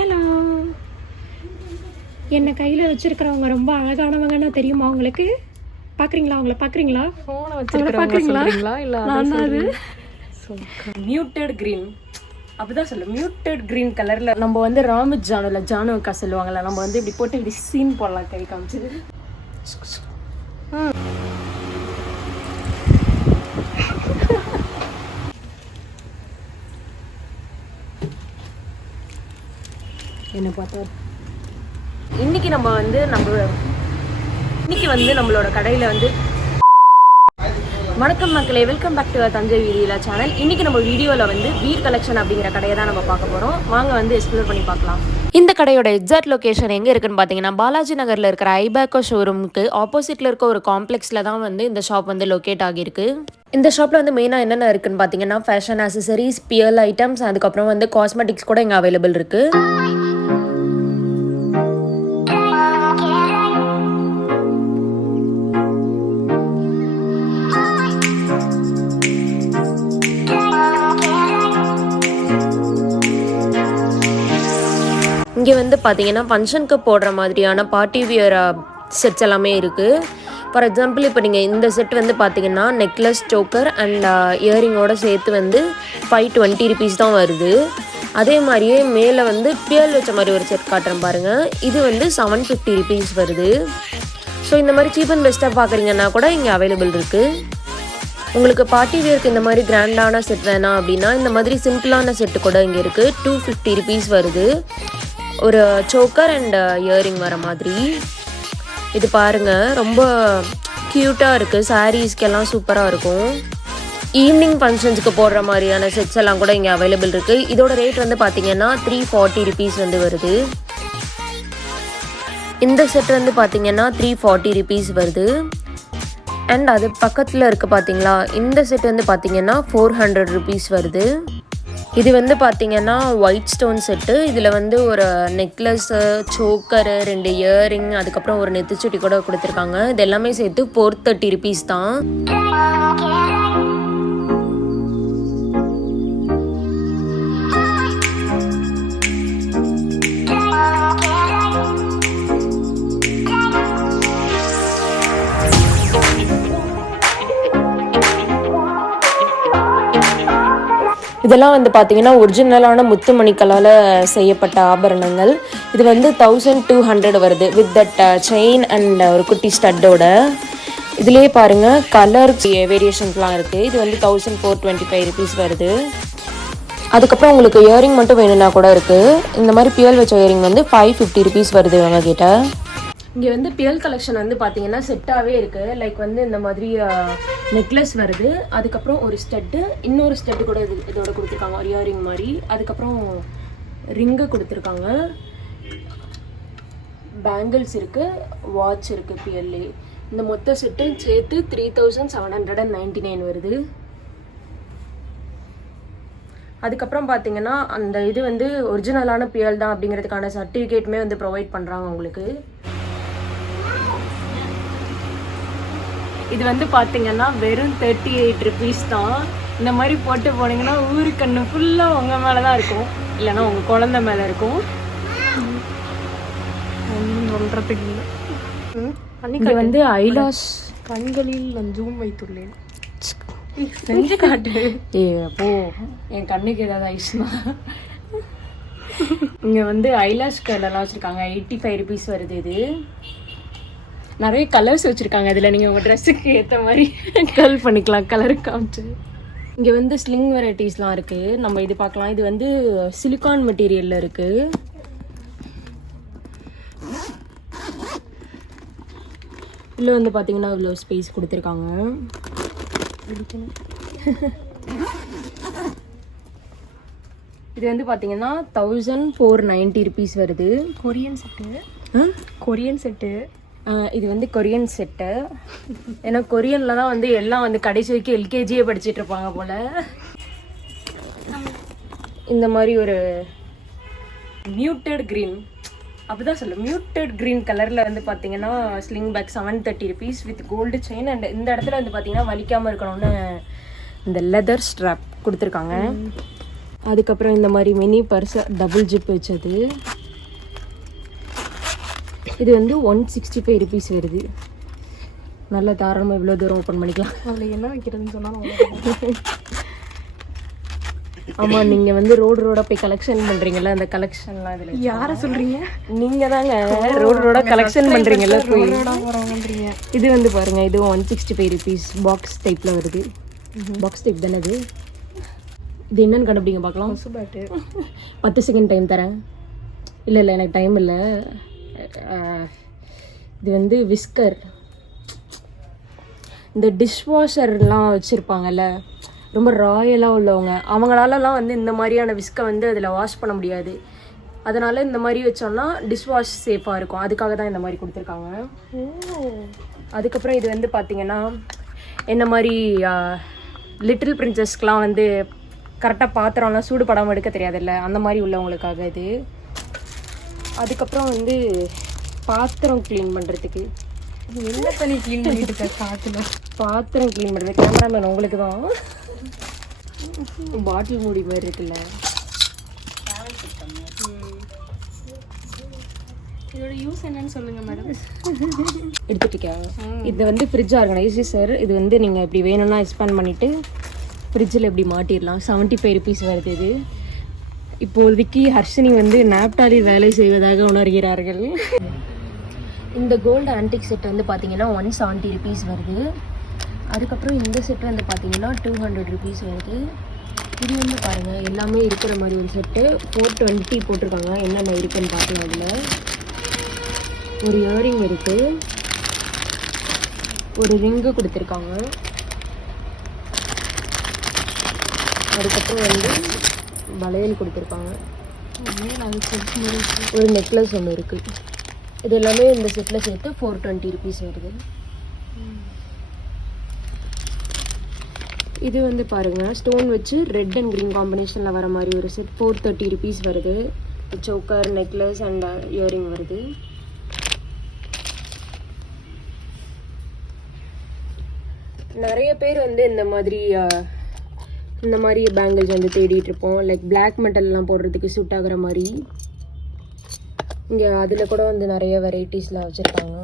Hello, என்னை கையில் வச்சுருக்கிறவங்க ரொம்ப அழகானவங்கன்னா தெரியுமா உங்களுக்கு? பார்க்குறீங்களா? அவங்கள பார்க்குறீங்களா? ஃபோனை வச்சுருக்கிறீங்களா? இல்லை நான் அது மியூட்டட் க்ரீன் அப்படிதான் சொல்ல. மியூட்டட் க்ரீன் கலரில் நம்ம வந்து ராமு ஜானுல ஜானு அக்கா சொல்லுவாங்கள்ல, நம்ம வந்து இப்படி போட்டு இப்படி சீன் போடலாம் கை காமிச்சு. என்ன பார்த்தா இன்னைக்கு நம்மளோட கடையில் வந்து வணக்கம் மக்களே, வெல்கம் பேக் டு தஞ்சை வீடியோல சேனல். இன்னைக்கு நம்ம வீடியோவில் வந்து வீர் கலெக்ஷன் அப்படிங்கிற கடையை தான் நம்ம பார்க்க போகிறோம். வாங்க வந்து எக்ஸ்ப்ளோர் பண்ணி பார்க்கலாம். இந்த கடையோட எக்ஸாக்ட் லொக்கேஷன் எங்கே இருக்குன்னு பார்த்தீங்கன்னா, பாலாஜி நகரில் இருக்கிற ஐபேக்கோ ஷோரூமுக்கு ஆப்போசிட்டில் இருக்க ஒரு காம்ப்ளெக்ஸில் தான் வந்து இந்த ஷாப் வந்து லொக்கேட் ஆகியிருக்கு. இந்த ஷாப்பில் வந்து மெயினாக என்னென்ன இருக்குன்னு பார்த்தீங்கன்னா, ஃபேஷன் ஆக்சசரிஸ், பியல் ஐட்டம்ஸ், அதுக்கப்புறம் வந்து காஸ்மெட்டிக்ஸ் கூட இங்கே அவைலபிள் இருக்குது. இங்கே வந்து பார்த்தீங்கன்னா ஃபங்க்ஷனுக்கு போடுற மாதிரியான பார்ட்டி வியர் செட்ஸ் எல்லாமே இருக்குது. ஃபார் எக்ஸாம்பிள், இப்போ நீங்கள் இந்த செட் வந்து பார்த்தீங்கன்னா நெக்லஸ், சோக்கர் அண்ட் இயரிங்கோடு சேர்த்து வந்து 520 ருபீஸ் தான் வருது. அதே மாதிரியே மேலே வந்து பியல் வச்ச மாதிரி ஒரு செட் காட்டுறேன் பாருங்கள், இது வந்து 750 ருபீஸ் வருது. ஸோ இந்த மாதிரி சீப் அண்ட் பெஸ்ட்டாக பார்க்குறீங்கன்னா கூட இங்கே அவைலபிள் இருக்குது. உங்களுக்கு பார்ட்டி வியருக்கு இந்த மாதிரி கிராண்டான செட் வேணாம் அப்படின்னா இந்த மாதிரி சிம்பிளான செட்டு கூட இங்கே இருக்குது. 250 ருபீஸ் வருது. ஒரு சோக்கர் அண்ட் இயரிங் வர மாதிரி. இது பாருங்கள், ரொம்ப க்யூட்டாக இருக்குது. சாரீஸ்க்கெல்லாம் சூப்பராக இருக்கும். ஈவினிங் ஃபங்க்ஷன்ஸுக்கு போடுற மாதிரியான செட்ஸ் எல்லாம் கூட இங்கே அவைலபிள் இருக்குது. இதோட ரேட் வந்து பார்த்திங்கன்னா 340 ருபீஸ் வந்து வருது. இந்த செட் வந்து பார்த்திங்கன்னா 340 ருபீஸ் வருது. அண்ட் அது பக்கத்தில் இருக்குது பார்த்தீங்களா, இந்த செட் வந்து பார்த்திங்கன்னா 400 ருபீஸ் வருது. இது வந்து பார்த்திங்கன்னா ஒயிட் ஸ்டோன் செட்டு. இதில் வந்து ஒரு நெக்லஸ்ஸு, சோக்கரு, 2 இயரிங், அதுக்கப்புறம் ஒரு நெத்திச்சுட்டி கூட கொடுத்துருக்காங்க. இது எல்லாமே சேர்த்து 430 ருபீஸ் தான். இதெல்லாம் வந்து பார்த்தீங்கன்னா ஒரிஜினலான முத்துமணிக்கலால் செய்யப்பட்ட ஆபரணங்கள். இது வந்து 1200 வருது வித் தட் செயின் அண்ட் ஒரு குட்டி ஸ்டட்டோட. இதுலேயே பாருங்கள் கலர் வேரியேஷன்ஸ்லாம் இருக்குது. இது வந்து 1425 ருபீஸ் வருது. அதுக்கப்புறம் உங்களுக்கு இயரிங் மட்டும் வேணும்னா கூட இருக்குது. இந்த மாதிரி பியல் வச்ச இயரிங் வந்து 550 ருபீஸ் வருது அவங்க கிட்ட. இங்கே வந்து பியல் கலெக்ஷன் வந்து பார்த்தீங்கன்னா செட்டாகவே இருக்குது. லைக் வந்து இந்த மாதிரி நெக்லஸ் வருது, அதுக்கப்புறம் ஒரு ஸ்டட்டு, இன்னொரு ஸ்டட்டு கூட இதோட கொடுத்துருக்காங்க, ஒரு இயரிங் மாதிரி. அதுக்கப்புறம் ரிங்கு கொடுத்துருக்காங்க, பேங்கிள்ஸ் இருக்குது, வாட்ச் இருக்குது பியல்லே. இந்த மொத்த செட்டு சேர்த்து 3799 வருது. அதுக்கப்புறம் பார்த்தீங்கன்னா அந்த இது வந்து ஒரிஜினலான பியல் தான் அப்படிங்கிறதுக்கான சர்டிஃபிகேட்டுமே வந்து ப்ரொவைட் பண்ணுறாங்க உங்களுக்கு. இது வந்து பார்த்தீங்கன்னா வெறும் 38 ருபீஸ் தான். இந்த மாதிரி போட்டு போனீங்கன்னா ஊரு கண்ணு ஃபுல்லாக உங்கள் மேலே தான் இருக்கும், இல்லைன்னா உங்கள் குழந்தை மேலே இருக்கும். சொல்கிறதுக்கு இல்லை. அன்றைக்கி வந்து ஐலாஷ் கண்களில் நான் ஜூம் வைத்துள்ளேன். செஞ்சு காட்டு. போ, என் கண்ணுக்கு ஏதாவது ஆயிடுச்சுன்னா. இங்கே வந்து ஐலாஷ் கலர்லாம் வச்சுருக்காங்க. 85 ருபீஸ் வருது. இது நிறைய கலர்ஸ் வச்சுருக்காங்க. இதில் நீங்கள் உங்கள் ட்ரெஸ்ஸுக்கு ஏற்ற மாதிரி கல் பண்ணிக்கலாம், கலரு காமிச்சு. இங்கே வந்து ஸ்லிங் வெரைட்டிஸ்லாம் இருக்குது. நம்ம இது பார்க்கலாம். இது வந்து சிலிக்கான் மெட்டீரியலில் இருக்குது. இதில் வந்து பார்த்தீங்கன்னா இவ்வளோ ஸ்பேஸ் கொடுத்துருக்காங்க. இது வந்து பார்த்தீங்கன்னா 1490 ருபீஸ் வருது. Korean set. இது வந்து கொரியன் செட்டு. ஏன்னா கொரியனில் தான் வந்து எல்லாம் வந்து கடைசி வரைக்கும் எல்கேஜியே படிச்சுட்டு இருப்பாங்க போல். இந்த மாதிரி ஒரு மியூட்டட் க்ரீன் அப்படிதான் சொல்ல, மியூட்டட் க்ரீன் கலரில் வந்து பார்த்தீங்கன்னா sling bag 730 rupees with gold chain. And இந்த இடத்துல வந்து பார்த்தீங்கன்னா வலிக்காமல் இருக்கணும்னு இந்த லெதர் ஸ்ட்ராப் கொடுத்துருக்காங்க. அதுக்கப்புறம் இந்த மாதிரி மினி பர்ஸு டபுள் ஜிப் வச்சது. இது வந்து 165 ருபீஸ் வருது. நல்ல தாராளமாக இவ்வளோ தூரம் ஓப்பன் பண்ணிக்கலாம். அதில் என்ன வைக்கிறதுன்னு சொன்னால் ஆமாம், நீங்கள் வந்து ரோடாக போய் கலெக்ஷன் பண்ணுறீங்கல்ல, அந்த கலெக்ஷன்லாம் இதில் யாரை சொல்கிறீங்க? நீங்கள் தாங்க ரோடாக கலெக்ஷன் பண்ணுறீங்கல்ல போய். பண்ணுறீங்க. இது வந்து பாருங்கள், இது 165 ருபீஸ் பாக்ஸ் டைப்பில் வருது. பாக்ஸ் டைப் தானே அது. இது என்னன்னு கண்டுபிடிங்க பார்க்கலாம். சுபாட்டு 10 செகண்ட் டைம் தரேன். இல்லை எனக்கு டைம் இல்லை. இது வந்து விஸ்கர். இந்த டிஷ்வாஷர்லாம் வச்சுருப்பாங்கல்ல, ரொம்ப ராயலாக உள்ளவங்க, அவங்களாலலாம் வந்து இந்த மாதிரியான விஸ்கை வந்து அதில் வாஷ் பண்ண முடியாது. அதனால் இந்த மாதிரி வச்சோம்னா டிஷ்வாஷ் சேஃபாக இருக்கும். அதுக்காக தான் இந்த மாதிரி கொடுத்துருக்காங்க. அதுக்கப்புறம் இது வந்து பார்த்திங்கன்னா என்ன மாதிரி லிட்டில் பிரின்சஸ்க்கெலாம் வந்து கரெக்டாக பாத்திரம்லாம் சூடு படாமல் எடுக்க தெரியாதுல்ல, அந்த மாதிரி உள்ளவங்களுக்காக இது. அதுக்கப்புறம் வந்து பாத்திரம் க்ளீன் பண்ணுறதுக்கு. என்ன தண்ணி க்ளீன் பண்ணிட்டு இருக்க காற்றுல? பாத்திரம் க்ளீன் பண்ணுறது கேமராமேன் உங்களுக்கு தான். பாட்டில் மூடி மாதிரி இருக்குல்ல, இதோட யூஸ் என்னன்னு சொல்லுங்கள் மேடம். எடுத்துட்டிக்கா? இது வந்து ஃப்ரிட்ஜ் ஆர்கனைசர். இது வந்து நீங்கள் இப்படி வேணும்னா எக்ஸ்பேண்ட் பண்ணிவிட்டு ஃப்ரிட்ஜில் இப்படி மாட்டிடலாம். 75 ருபீஸ் வருது இது. இப்போதைக்கு ஹர்ஷினி வந்து நாப்டாலி வேலை செய்வதாக உணர்கிறார்கள். இந்த கோல்டு ஆன்டிக் செட் வந்து பார்த்தீங்கன்னா 170 ருபீஸ் வருது. அதுக்கப்புறம் இந்த செட் வந்து பார்த்தீங்கன்னா 200 ருபீஸ் வருது. இது வந்து பாருங்கள், எல்லாமே இருக்கிற மாதிரி ஒரு செட்டு 420 போட்டிருக்காங்க. என்னென்ன இருக்குன்னு பார்க்கலாம். அதில் ஒரு இயரிங் இருக்குது, ஒரு ரிங்கு கொடுத்துருக்காங்க, அதுக்கப்புறம் வந்து வளையல் கொடுத்துருக்காங்க, ஒரு நெக்லஸ் ஒன்று இருக்குது. இது எல்லாமே இந்த செட்டில் சேர்த்து 420 ருபீஸ் வருது. இது வந்து பாருங்கள், ஸ்டோன் வச்சு ரெட் அண்ட் க்ரீன் காம்பினேஷனில் வர மாதிரி ஒரு செட் 430 ருபீஸ் வருது. சோக்கர், நெக்லஸ் அண்ட் இயரிங் வருது. நிறைய பேர் வந்து இந்த மாதிரி பேங்கிள்ஸ் வந்து தேடிட்டு இருப்போம். லைக் பிளாக் மெட்டல்லாம் போடுறதுக்கு சூட் ஆகுற மாதிரி. இங்கே அதில் கூட வந்து நிறைய வெரைட்டிஸ்லாம் வச்சுருக்காங்க.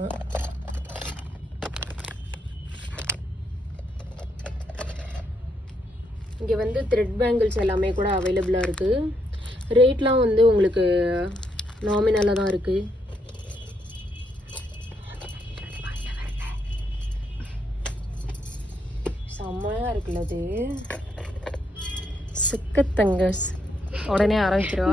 இங்கே வந்து த்ரெட் பேங்கிள்ஸ் எல்லாமே கூட அவைலபிளாக இருக்குது. ரேட்லாம் வந்து உங்களுக்கு நாமினலாக தான் இருக்குது. செம்மையாக இருக்குல்ல அது. சிக்கத்தங்கஸ் உடனே ஆரம்பிச்சிருவா.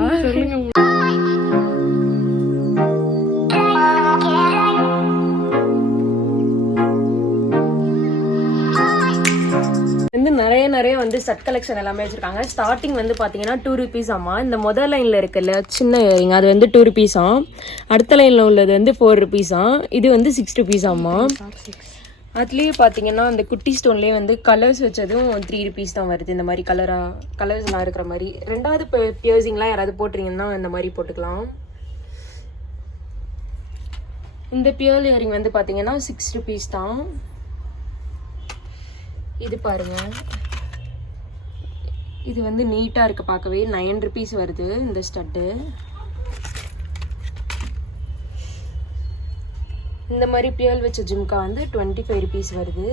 வந்து நிறைய வந்து செட் கலெக்ஷன் எல்லாமே வச்சுருக்காங்க. ஸ்டார்டிங் வந்து பார்த்தீங்கன்னா 2 ருபீஸ் ஆமா. இந்த முதல் லைனில் இருக்குல்ல சின்ன இயரிங், அது வந்து 2 ருபீஸாம். அடுத்த லைனில் உள்ளது வந்து 4 ருபீஸாம். இது வந்து 6 ருபீஸ் ஆமா. அதுலேயே பார்த்தீங்கன்னா அந்த குட்டி ஸ்டோன்லேயே வந்து கலர்ஸ் வச்சதும் 3 ருபீஸ் தான் வருது. இந்த மாதிரி கலர்ஸ்லாம் இருக்கிற மாதிரி. ரெண்டாவது பியர்சிங்லாம் யாராவது போட்டுறீங்கன்னா இந்த மாதிரி போட்டுக்கலாம். இந்த பியர் இயரிங் வந்து பார்த்தீங்கன்னா 6 ருபீஸ் தான். இது பாருங்க, இது வந்து நீட்டாக இருக்குது பார்க்கவே. 9 ருபீஸ் வருது இந்த ஸ்டட்டு. இந்த மாதிரி பியல் வச்ச ஜிம்கா வந்து 25 ருபீஸ் வருது.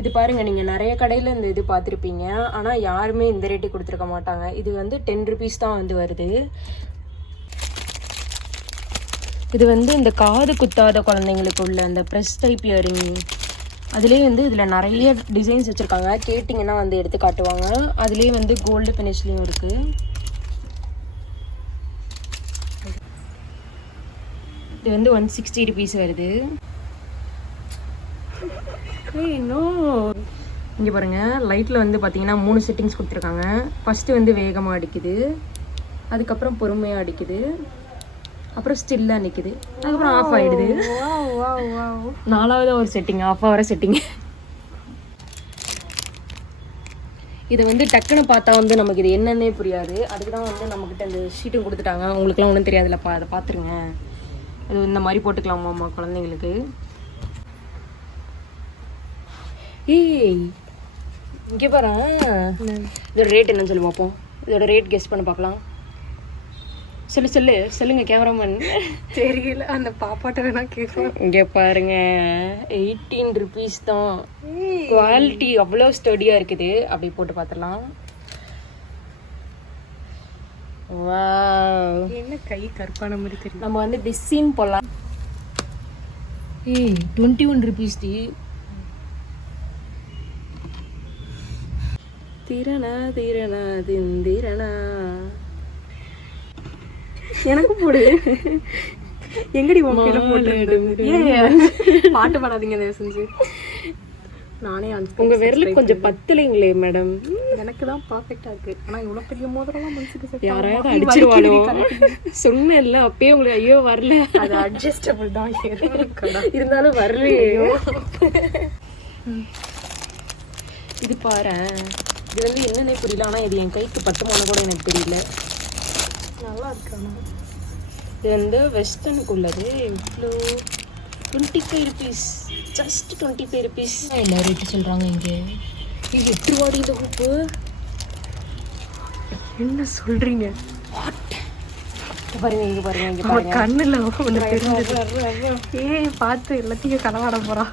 இது பாருங்க, நீங்கள் நிறைய கடையில் இந்த இது பார்த்துருப்பீங்க, ஆனால் யாருமே இந்த ரேட்டு கொடுத்துருக்க மாட்டாங்க. இது வந்து 10 ருபீஸ் தான் வந்து வருது. இது வந்து இந்த காது குத்தாத குழந்தைங்களுக்கு உள்ள அந்த ப்ரெஸ் டைப் இயரிங். அதுலேயே வந்து இதில் நிறைய டிசைன்ஸ் வச்சுருக்காங்க. கேட்டிங்கன்னா வந்து எடுத்து காட்டுவாங்க. அதுலேயே வந்து கோல்டு ஃபினிஷ்லேயும் இருக்குது. இது வந்து 160 ருபீஸ் வருது. இங்கே பாருங்கள், லைட்டில் வந்து பார்த்தீங்கன்னா 3 செட்டிங்ஸ் கொடுத்துருக்காங்க. ஃபஸ்ட்டு வந்து வேகமாக அடிக்குது, அதுக்கப்புறம் பொறுமையாக அடிக்குது, அப்புறம் ஸ்டில்லாக நிற்குது, அதுக்கப்புறம் ஆஃப் ஆகிடுது. நாலாவது ஒரு செட்டிங், ஆஃப் ஆகிற செட்டிங். இதை வந்து டக்குன்னு பார்த்தா வந்து நமக்கு இது என்னன்னே புரியாது. அதுக்கு தான் வந்து நம்மக்கிட்ட அந்த ஷீட்டும் கொடுத்துட்டாங்க. உங்களுக்குலாம் ஒன்றும் தெரியாதுல்லப்பா, அதை பார்த்துருங்க. அது இந்த மாதிரி போட்டுக்கலாமாம்மா குழந்தைங்களுக்கு. ஏய், இங்கே பாரு, இதோட ரேட் என்னன்னு சொல்லி பார்ப்போம். இதோட ரேட் கெஸ் பண்ண பார்க்கலாம். சொல்லுங்க கேமராமேன். தெரியல, அந்த பாப்பாட்ட வேணா கேட்கலாம். இங்கே பாருங்க, 18 rupees தான். குவாலிட்டி அவ்வளோ ஸ்டடியாக இருக்குது. அப்படி போட்டு பார்த்துடலாம். வாவ், என்ன கை கற்பான மாதிரி தெரியும். நம்ம வந்து டிசைன் போடலாம். 21 rupees டி. திரணா திந்திரணா. எனக்கு போடு. எங்கடி ஓகேல போட்டு பாட்டு பாடாதீங்க தயவு செஞ்சு. நானே உங்க விரலுக்கு கொஞ்சம் பத்தலைங்களே மேடம். எனக்கு தான் பர்ஃபெக்டா இருக்கு. ஆனா இவ்வளவு பெரிய மோதிரம்லாம் மனசுக்கு யாராவது அடிச்சிருவாளோ சொன்னேன்ல அப்பயே உங்களுக்கு. ஐயோ வரல, அது அட்ஜஸ்டபிள் தான் இருந்தாலும் வரலையோ. இது பாரு, இது வந்து என்னன்னே புரியல. ஆனா இது என் கைக்கு பட்டுமான கூட எனக்கு தெரியல. நல்லா இருக்கானா? இது வந்து வெஸ்டர்னுக்கு உள்ளது. இவ்வளோ 25 rupees, ஜஸ்ட் 25 rupees. என்ன ரேட்டு சொல்கிறாங்க இங்கே? இது 8 ரூபாடி இந்த ஹூப்பு. என்ன சொல்றீங்க? பாருங்க இங்கே பாருங்க, இங்கே பாருங்க. கண்ணுல ஒன்று தெரிஞ்சது. ஏய் பார்த்து எல்லாத்தையும் களவாட போறா.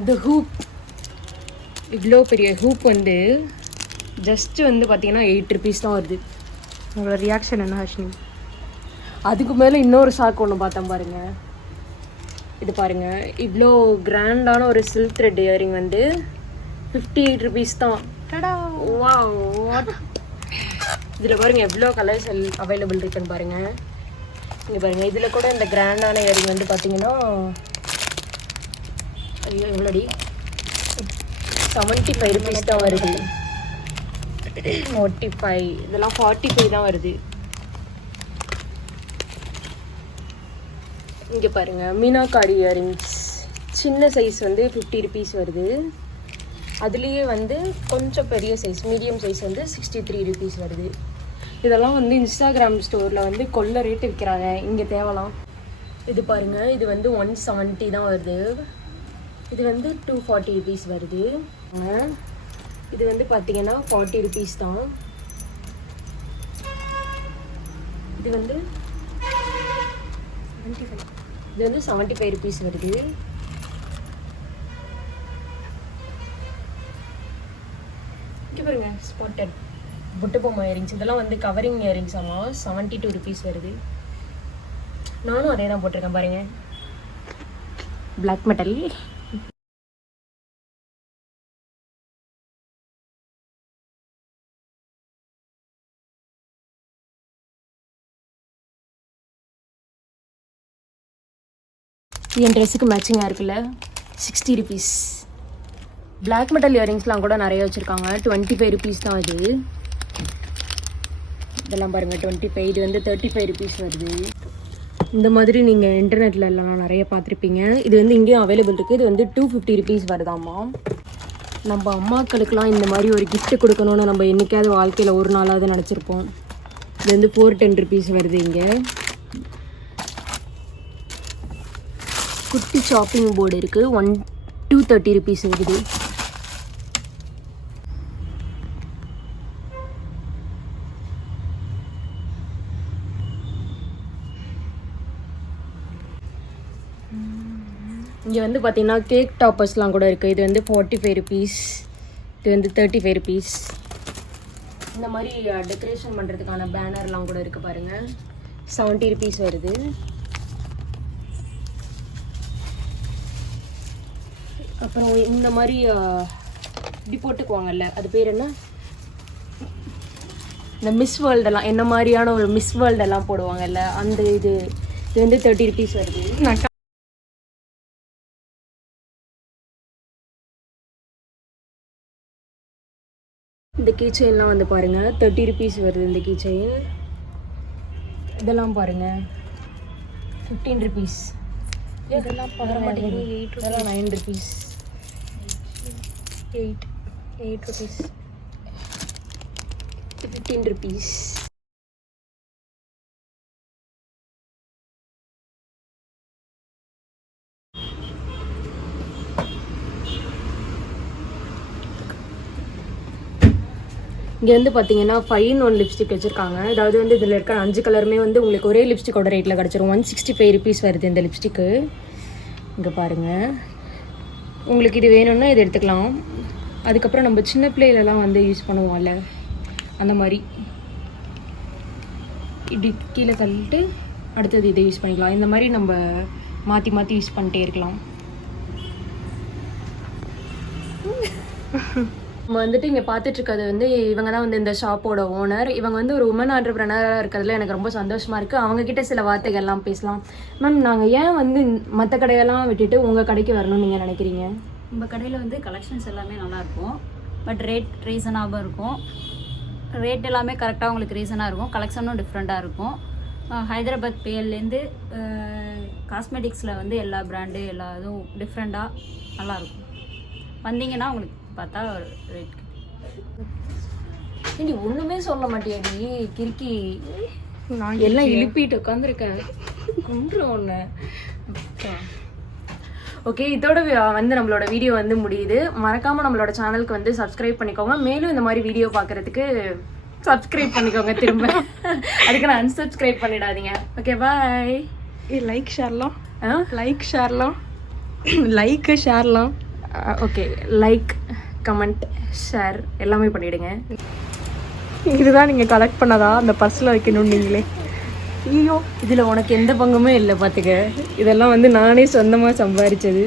இந்த ஹூப், இவ்வளோ பெரிய ஹூப் வந்து ஜஸ்ட் வந்து பார்த்தீங்கன்னா 8 rupees தான் வருது. உங்களோட ரியாக்ஷன் என்ன ஹர்ஷினி? அதுக்கு மேலே இன்னொரு சாக்கு ஒன்று பார்த்தேன் பாருங்க. இது பாருங்க, இவ்வளோ கிராண்டான ஒரு சில்க் த்ரெட் இயரிங் வந்து 58 rupees தான். Wow, what! இதில் பாருங்க எவ்வளோ கலர்ஸ் அவைலபிள் இருக்குன்னு பாருங்க. இங்கே பாருங்க, இதில் கூட இந்த கிராண்டான இயரிங் வந்து பார்த்தீங்கன்னா ஐயோ எவ்வளோடி 75 rupees தான் வருது. 45, இதெல்லாம் 45 தான் வருது. இங்கே பாருங்க, மீனாக்காரி இயரிங்ஸ் சின்ன சைஸ் வந்து 50 rupees வருது. அதுலேயே வந்து கொஞ்சம் பெரிய சைஸ் மீடியம் சைஸ் வந்து 63 rupees வருது. இதெல்லாம் வந்து இன்ஸ்டாகிராம் ஸ்டோரில் வந்து கொள்ள ரேட்டு விற்கிறாங்க. இங்கே தேவலாம். இது பாருங்கள், இது வந்து 170 தான் வருது. இது வந்து 240 rupees வருது. இது வந்து பார்த்தீங்கன்னா 40 rupees தான். இது வந்து 75 rupees வருது. இங்கே பாருங்க, ஸ்பாட்டட் புட்டு பொம்மை இயரிங்ஸ். இதெல்லாம் வந்து கவரிங் இயரிங்ஸ். ஆமாம், 72 rupees வருது. நானும் அதே தான் போட்டிருக்கேன் பாருங்க, பிளாக் மெட்டல். என் ட்ரெஸ்ஸுக்கு மேட்சிங்காக இருக்குல்ல, 60 rupees. பிளாக் மெட்டல் இயரிங்ஸ்லாம் கூட நிறைய வச்சுருக்காங்க. 25 rupees தான் இது. இதெல்லாம் பாருங்கள் 25. இது வந்து 35 rupees வருது. இந்த மாதிரி நீங்கள் இன்டர்நெட்டில் எல்லாம் நிறைய பார்த்துருப்பீங்க. இது வந்து இங்கேயும் அவைலபிள் இருக்குது. இது வந்து 250 rupees வருதாம்மா. நம்ம அம்மாக்களுக்கெலாம் இந்த மாதிரி ஒரு gift கொடுக்கணுன்னு நம்ம என்றைக்காவது வாழ்க்கையில் ஒரு நாளாவது நினச்சிருப்போம். இது வந்து 410 rupees வருது. இங்கே குட்டி ஷாப்பிங் போர்டு இருக்குது. 230 rupees வருது. இங்கே வந்து பார்த்தீங்கன்னா கேக் டாப்பர்ஸ்லாம் கூட இருக்குது. இது வந்து 45 rupees. இது வந்து 35 rupees. இந்த மாதிரி டெக்கரேஷன் பண்ணுறதுக்கான பேனர்லாம் கூட இருக்குது பாருங்கள். 70 rupees வருது. அப்புறம் இந்த மாதிரி இப்படி போட்டுக்குவாங்கல்ல, அது பேர் என்ன, இந்த மிஸ் வேர்ல்டெல்லாம் என்ன மாதிரியான ஒரு மிஸ் வேர்ல்டெல்லாம் போடுவாங்கல்ல, அந்த இது வந்து 30 rupees வருது. இந்த கீ செயின்லாம் வந்து பாருங்கள் 30 rupees வருது. இந்த கீ செயின் இதெல்லாம் பாருங்கள் 15 rupees. இதெல்லாம் பாருங்கள் 9 rupees. 8 rupees. 15 rupees. இங்கே வந்து பார்த்தீங்கன்னா 5-in-1 லிப்ஸ்டிக் வச்சுருக்காங்க. அதாவது வந்து இதில் இருக்க 5 கலருமே வந்து உங்களுக்கு ஒரே லிப்ஸ்டிக்கோட ரேட்டில் கிடச்சிரும். 165 rupees வருது இந்த லிப்ஸ்டிக்கு. இங்கே பாருங்கள், உங்களுக்கு இது வேணும்னா இது எடுத்துக்கலாம். அதுக்கப்புறம் நம்ம சின்ன பிள்ளைகளெல்லாம் வந்து யூஸ் பண்ணுவோம்ல, அந்த மாதிரி இப்படி கீழே தள்ளிட்டு அடுத்தது இதை யூஸ் பண்ணிக்கலாம். இந்த மாதிரி நம்ம மாற்றி மாற்றி யூஸ் பண்ணிட்டே இருக்கலாம். நம்ம வந்துட்டு இங்கே பார்த்துட்ருக்கிறது வந்து இவங்க தான் வந்து இந்த ஷாப்போட ஓனர். இவங்க வந்து ஒரு உமன் ஆண்டர்பிரனராக இருக்கிறதுல எனக்கு ரொம்ப சந்தோஷமாக இருக்குது. அவங்கக்கிட்ட சில வார்த்தைகள்லாம் பேசலாம். மேம், நாங்கள் ஏன் வந்து மற்ற கடையெல்லாம் விட்டுட்டு உங்கள் கடைக்கு வரணும்னு நீங்கள் நினைக்கிறீங்க? நம்ம கடையில் வந்து கலெக்ஷன்ஸ் எல்லாமே நல்லாயிருக்கும், பட் ரேட் ரீசனாகவும் இருக்கும். ரேட் எல்லாமே கரெக்டாக உங்களுக்கு ரீசனாக இருக்கும், கலெக்ஷனும் டிஃப்ரெண்ட்டாக இருக்கும். ஹைதராபாத் பேல்லேருந்து காஸ்மெட்டிக்ஸில் வந்து எல்லா பிராண்டு எல்லா இதுவும் டிஃப்ரெண்ட்டாக நல்லாயிருக்கும். வந்தீங்கன்னா உங்களுக்கு பார்த்தா ரேட் நீ ஒன்றுமே சொல்ல மாட்டியாடி கிறுக்கி. நான் எல்லாம் இழுப்பிட்டு உட்காந்துருக்கேன் குன்று ஒன்று. ஓகே, இதோட வந்து நம்மளோட வீடியோ வந்து முடியுது. மறக்காமல் நம்மளோட சேனலுக்கு வந்து சப்ஸ்கிரைப் பண்ணிக்கோங்க. மேலும் இந்த மாதிரி வீடியோ பார்க்குறதுக்கு சப்ஸ்கிரைப் பண்ணிக்கோங்க. திரும்ப அதுக்கு நான் அன்சப்ஸ்கிரைப் பண்ணிடாதீங்க. Okay, bye. லைக் ஷேர்லாம் லைக்கு ஷேர்லாம் ஓகே, லைக், கமெண்ட், ஷேர் எல்லாமே பண்ணிவிடுங்க. இதுதான் நீங்கள் கலெக்ட் பண்ணதா அந்த பர்ஸில் வைக்கணும் நீங்களே? ஐயோ, இதில் உனக்கு எந்த பங்குமே இல்லை பார்த்துக்க. இதெல்லாம் வந்து நானே சொந்தமாக சம்பாதிச்சது.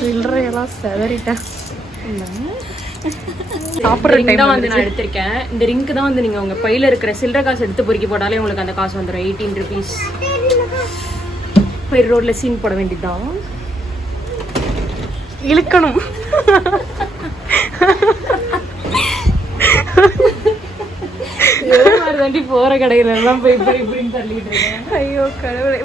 சில்லறையெல்லாம் செதறிட்டேன். வந்து நான் எடுத்திருக்கேன். இந்த ரிங்க்கு தான் வந்து நீங்கள் உங்கள் பையில் இருக்கிற சில்லறை காசு எடுத்து பொறுக்கி போட்டாலே உங்களுக்கு அந்த காசு வந்துடும். 18 rupees. போய் ரோட்டில் சீன் போட வேண்டியதுதான். இழுக்கணும். போற கடையில எல்லாம் போய் இப்படின்னு தள்ளிட்டு இருக்கேன். ஐயோ கடவுளே.